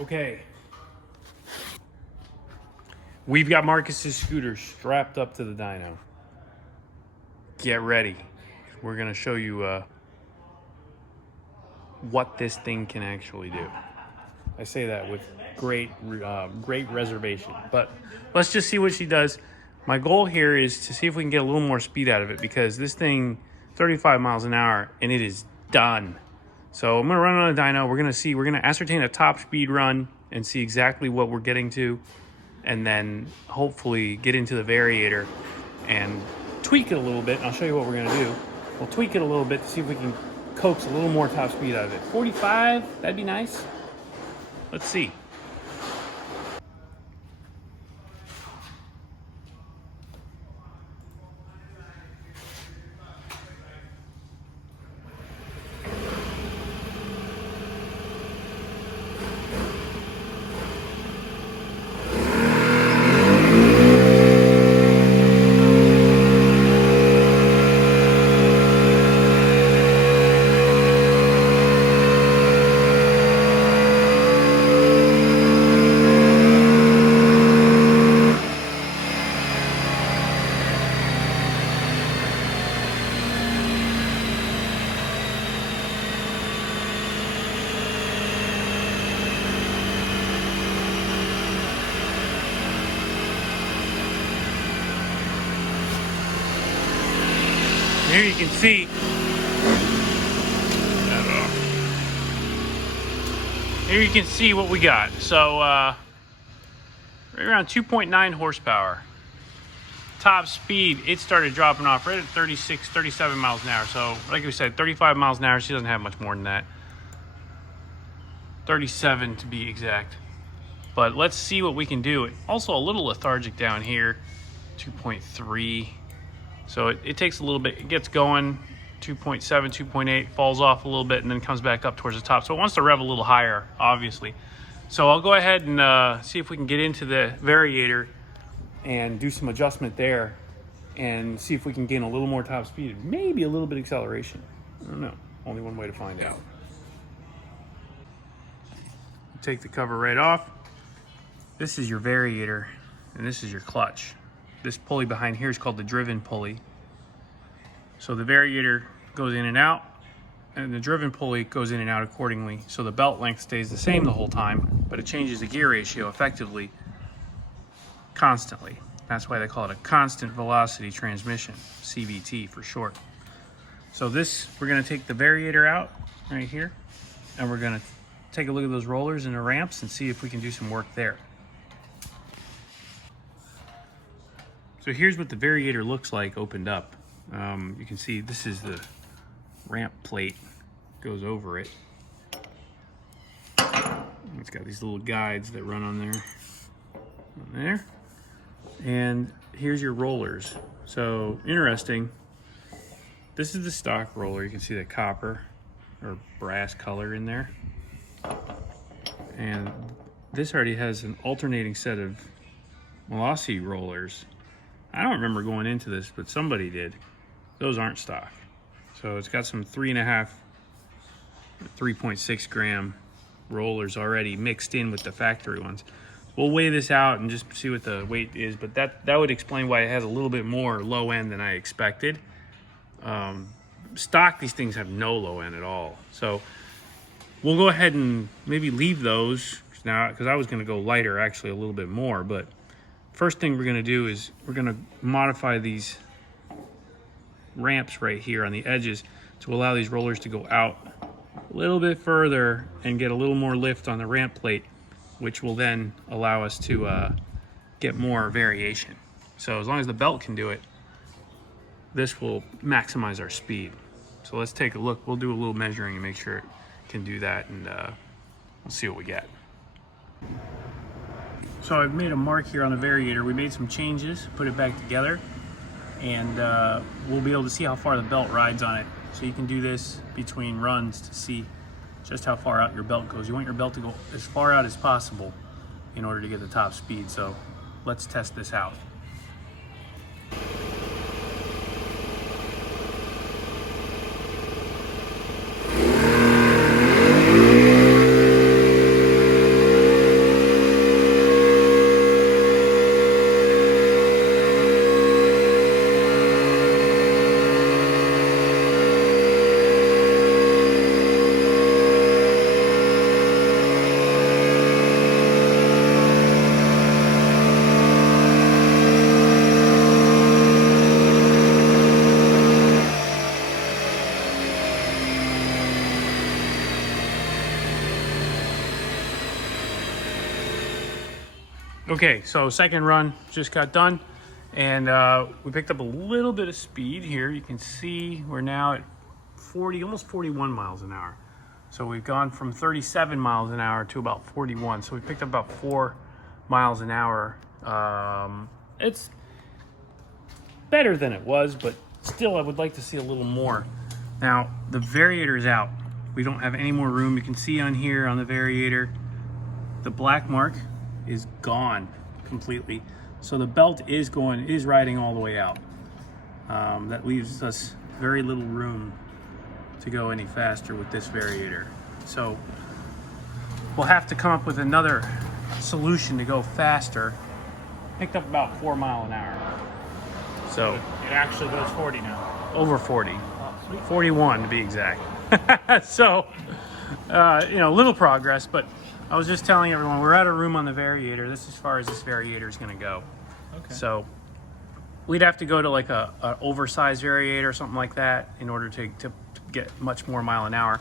Okay. We've got Marcus's scooter strapped up to the dyno. Get ready. We're going to show you what this thing can actually do. I say that with great reservation. But let's just see what she does. My goal here is to see if we can get a little more speed out of it, because this thing, 35 miles an hour, and it is done. So I'm going to run on a dyno. We're going to ascertain a top speed run and see exactly what we're getting to, and then hopefully get into the variator and tweak it a little bit. I'll show you what we're going to do. We'll tweak it a little bit to see if we can coax a little more top speed out of it. 45, that'd be nice. Let's see. Here you can see, what we got. So right around 2.9 horsepower. Top speed, it started dropping off right at 36, 37 miles an hour. So like we said, 35 miles an hour. She doesn't have much more than that. 37 to be exact. But let's see what we can do. Also a little lethargic down here, 2.3. So it takes a little bit, it gets going, 2.7, 2.8, falls off a little bit, and then comes back up towards the top. So it wants to rev a little higher, obviously. So I'll go ahead and see if we can get into the variator and do some adjustment there and see if we can gain a little more top speed, maybe a little bit of acceleration. I don't know, only one way to find out. Take the cover right off. This is your variator, and this is your clutch. This pulley behind here is called the driven pulley. So the variator goes in and out, and the driven pulley goes in and out accordingly. So the belt length stays the same the whole time, but it changes the gear ratio effectively, constantly. That's why they call it a constant velocity transmission, CVT for short. So this, we're gonna take the variator out right here, and we're gonna take a look at those rollers and the ramps and see if we can do some work there. So here's what the variator looks like opened up. You can see this is the ramp plate, goes over it. It's got these little guides that run on there. And here's your rollers. So interesting, this is the stock roller. You can see the copper or brass color in there. And this already has an alternating set of Malossi rollers. I don't remember going into this, but somebody did. Those aren't stock. So it's got some 3.5, 3.6 gram rollers already mixed in with the factory ones. We'll weigh this out and just see what the weight is, but that would explain why it has a little bit more low end than I expected. Stock, these things have no low end at all. So we'll go ahead and maybe leave those now, because I was going to go lighter actually a little bit more, but first thing we're going to do is we're going to modify these ramps right here on the edges to allow these rollers to go out a little bit further and get a little more lift on the ramp plate, which will then allow us to get more variation. So as long as the belt can do it, this will maximize our speed. So let's take a look. We'll do a little measuring and make sure it can do that, and we'll see what we get. So I've made a mark here on the variator. We made some changes, put it back together, and we'll be able to see how far the belt rides on it. So you can do this between runs to see just how far out your belt goes. You want your belt to go as far out as possible in order to get the top speed. So let's test this out. Okay, so second run just got done, and we picked up a little bit of speed here. You can see we're now at 40, almost 41 miles an hour. So we've gone from 37 miles an hour to about 41. So we picked up about 4 miles an hour. It's better than it was, but still I would like to see a little more. Now, the variator is out. We don't have any more room. You can see on here on the variator, the black mark is gone completely. So the belt is riding all the way out. That leaves us very little room to go any faster with this variator. So we'll have to come up with another solution to go faster. Picked up about 4 miles an hour. So it actually goes 40 now. Over 40. Oh, sweet. 41 to be exact. So, little progress, but I was just telling everyone we're out of room on the variator. This is as far as this variator is going to go. Okay. So we'd have to go to like a oversized variator or something like that in order to get much more mile an hour.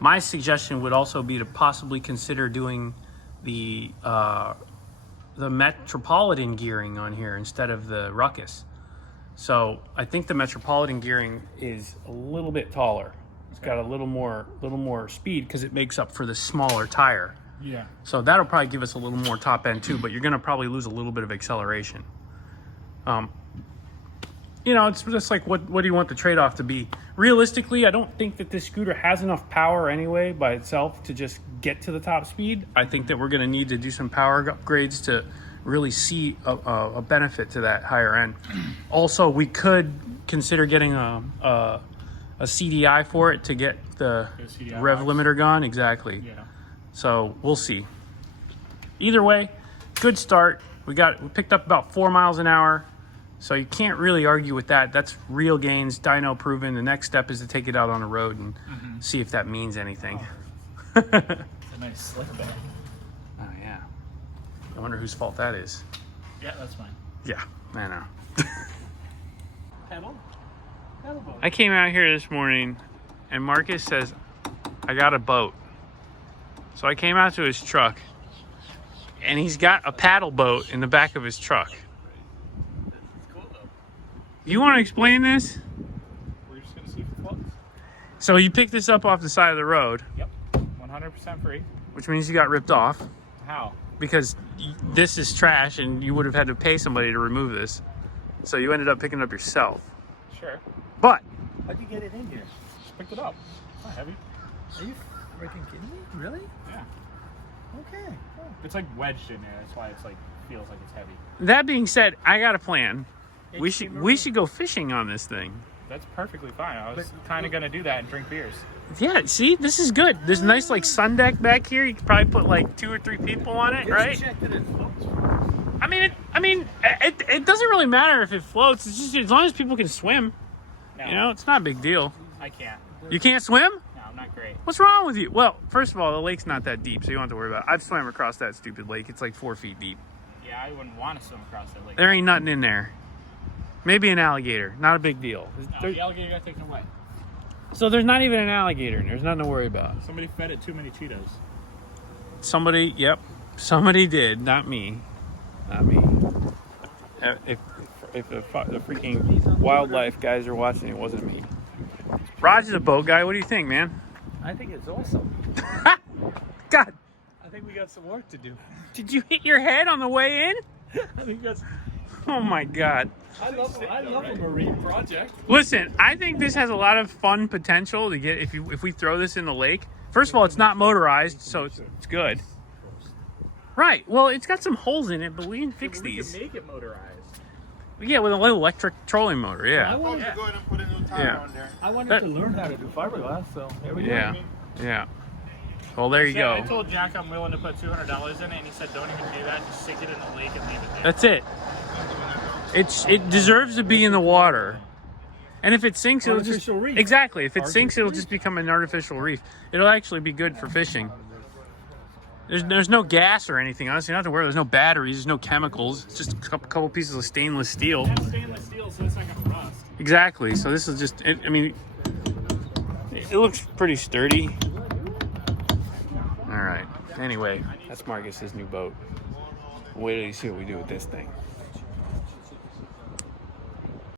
My suggestion would also be to possibly consider doing the Metropolitan gearing on here instead of the Ruckus. So I think the Metropolitan gearing is a little bit taller. It's got a little more speed because it makes up for the smaller tire. Yeah. So that'll probably give us a little more top end too, but you're going to probably lose a little bit of acceleration. It's just like, what do you want the trade-off to be? Realistically, I don't think that this scooter has enough power anyway by itself to just get to the top speed. I think that we're going to need to do some power upgrades to really see a benefit to that higher end. Also, we could consider getting a CDI for it to get the rev limiter gone. Exactly. Yeah. So we'll see. Either way, good start. We picked up about 4 miles an hour. So you can't really argue with that. That's real gains, dyno proven. The next step is to take it out on the road and see if that means anything. It's a nice slick back. Oh, yeah. I wonder whose fault that is. Yeah, that's mine. Yeah, I know. Pedal boat. I came out here this morning and Marcus says, I got a boat. So I came out to his truck and he's got a paddle boat in the back of his truck. It's cool though. You want to explain this? We're just gonna see if it floats. So you picked this up off the side of the road. Yep. 100% free. Which means you got ripped off. How? Because this is trash and you would have had to pay somebody to remove this. So you ended up picking it up yourself. Sure. But How'd you get it in here? Just picked it up. It's not heavy. Are you freaking kidding me? Really? Yeah. Okay. Oh. It's like wedged in there. That's why it's like feels like it's heavy. that being said, I got a plan. Yeah, We you should came we around. should go fishing on this thing. That's perfectly fine. I was But- kind of gonna do that and drink beers. Yeah, see, this is good. There's a nice like sun deck back here. You could probably put like 2 or 3 people on it, right? Check that it floats. It doesn't really matter if it floats. It's just as long as people can swim. No, It's not a big deal. I can't. You can't swim? No, I'm not great. What's wrong with you? Well, first of all, the lake's not that deep, so you don't have to worry about it. I've swam across that stupid lake. It's like 4 feet deep. Yeah, I wouldn't want to swim across that lake. There ain't nothing in there. Maybe an alligator. Not a big deal. No, the alligator got taken away. So there's not even an alligator in there. There's nothing to worry about. Somebody fed it too many Cheetos. Somebody did. Not me. Not me. If the freaking wildlife guys are watching, it wasn't me. Roger's a boat guy. What do you think, man? I think it's awesome. God, I think we got some work to do. did you hit your head on the way in? I think that's. Oh my God. I love a marine project. Listen, I think this has a lot of fun potential to get if we throw this in the lake. First of all, it's not motorized, so it's good. Right. Well, it's got some holes in it, but we can fix We these. can make it motorized. Yeah, with a little electric trolling motor. I Yeah. wanted, Yeah. Go ahead and put a new tire Yeah. on there. I wanted That- to learn how to do fiberglass, so there we go. Yeah. Yeah. Well, there you I go. told Jack I'm willing to put $200 in it, and he said, "Don't even do that. Just stick it in the lake and leave it there." That's it. It deserves to be in the water. And if it sinks, it'll just Artificial reef. exactly. If it sinks, Artificial it'll reef. just become an artificial reef. It'll actually be good for fishing. There's no gas or anything. Honestly, not to worry. There's no batteries. There's no chemicals. It's just a couple pieces of stainless steel. It's stainless steel, so it's not gonna rust. Exactly. So this is just. I mean, it looks pretty sturdy. All right. Anyway, that's Marcus's new boat. Wait till you see what we do with this thing.